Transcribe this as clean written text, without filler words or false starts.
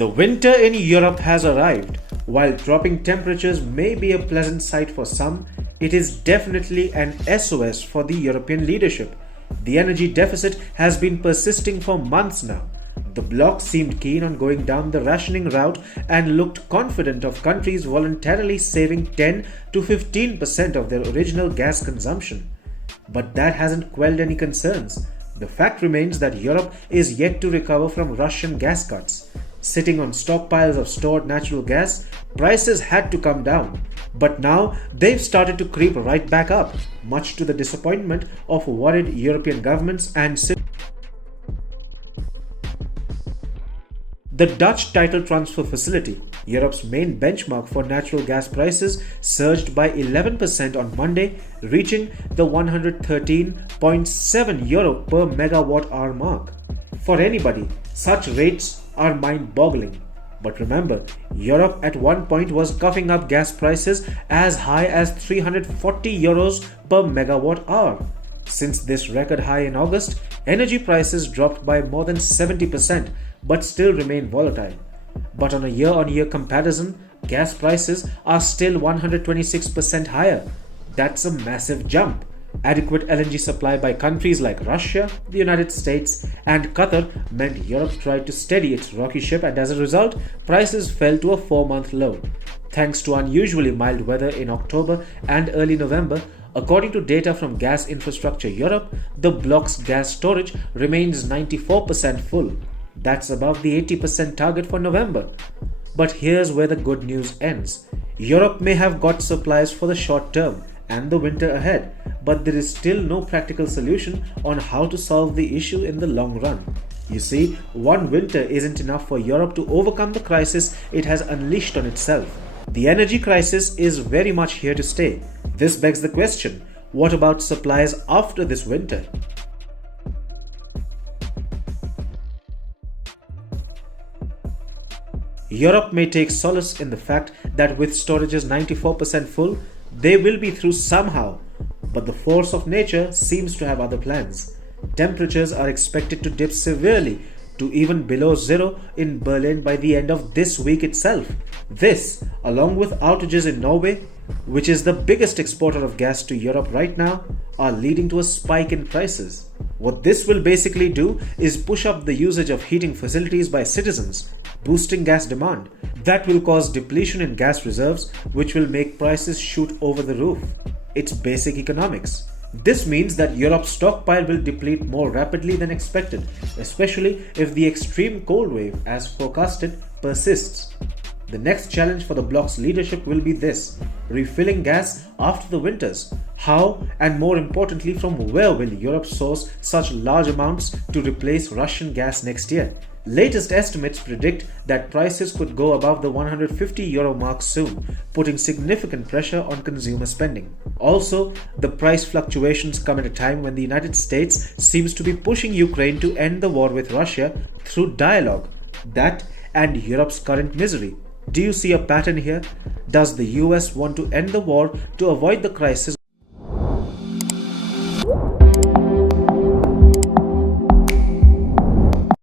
The winter in Europe has arrived. While dropping temperatures may be a pleasant sight for some, it is definitely an SOS for the European leadership. The energy deficit has been persisting for months now. The bloc seemed keen on going down the rationing route and looked confident of countries voluntarily saving 10 to 15% of their original gas consumption. But that hasn't quelled any concerns. The fact remains that Europe is yet to recover from Russian gas cuts. Sitting on stockpiles of stored natural gas, prices had to come down. But now they've started to creep right back up, much to the disappointment of worried European governments and citizens. The Dutch title transfer facility, Europe's main benchmark for natural gas prices, surged by 11% on Monday, reaching the €113.7 per megawatt hour mark. For anybody, such rates are mind-boggling. But remember, Europe at one point was coughing up gas prices as high as €340 per megawatt hour. Since this record high in August, energy prices dropped by more than 70%, but still remain volatile. But on a year-on-year comparison, gas prices are still 126% higher. That's a massive jump. Adequate LNG supply by countries like Russia, the United States, and Qatar meant Europe tried to steady its rocky ship, and as a result, prices fell to a 4-month low. Thanks to unusually mild weather in October and early November, according to data from Gas Infrastructure Europe, the bloc's gas storage remains 94% full. That's above the 80% target for November. But here's where the good news ends. Europe may have got supplies for the short term and the winter ahead, but there is still no practical solution on how to solve the issue in the long run. You see, one winter isn't enough for Europe to overcome the crisis it has unleashed on itself. The energy crisis is very much here to stay. This begs the question, what about supplies after this winter? Europe may take solace in the fact that with storages 94% full, they will be through somehow, but the force of nature seems to have other plans. Temperatures are expected to dip severely to even below zero in Berlin by the end of this week itself. This, along with outages in Norway, which is the biggest exporter of gas to Europe right now, are leading to a spike in prices. What this will basically do is push up the usage of heating facilities by citizens, boosting gas demand. That will cause depletion in gas reserves, which will make prices shoot over the roof. It's basic economics. This means that Europe's stockpile will deplete more rapidly than expected, especially if the extreme cold wave, as forecasted, persists. The next challenge for the bloc's leadership will be this: refilling gas after the winters. How, and more importantly, from where will Europe source such large amounts to replace Russian gas next year? Latest estimates predict that prices could go above the €150 mark soon, putting significant pressure on consumer spending. Also, the price fluctuations come at a time when the United States seems to be pushing Ukraine to end the war with Russia through dialogue. That and Europe's current misery. Do you see a pattern here? Does the US want to end the war to avoid the crisis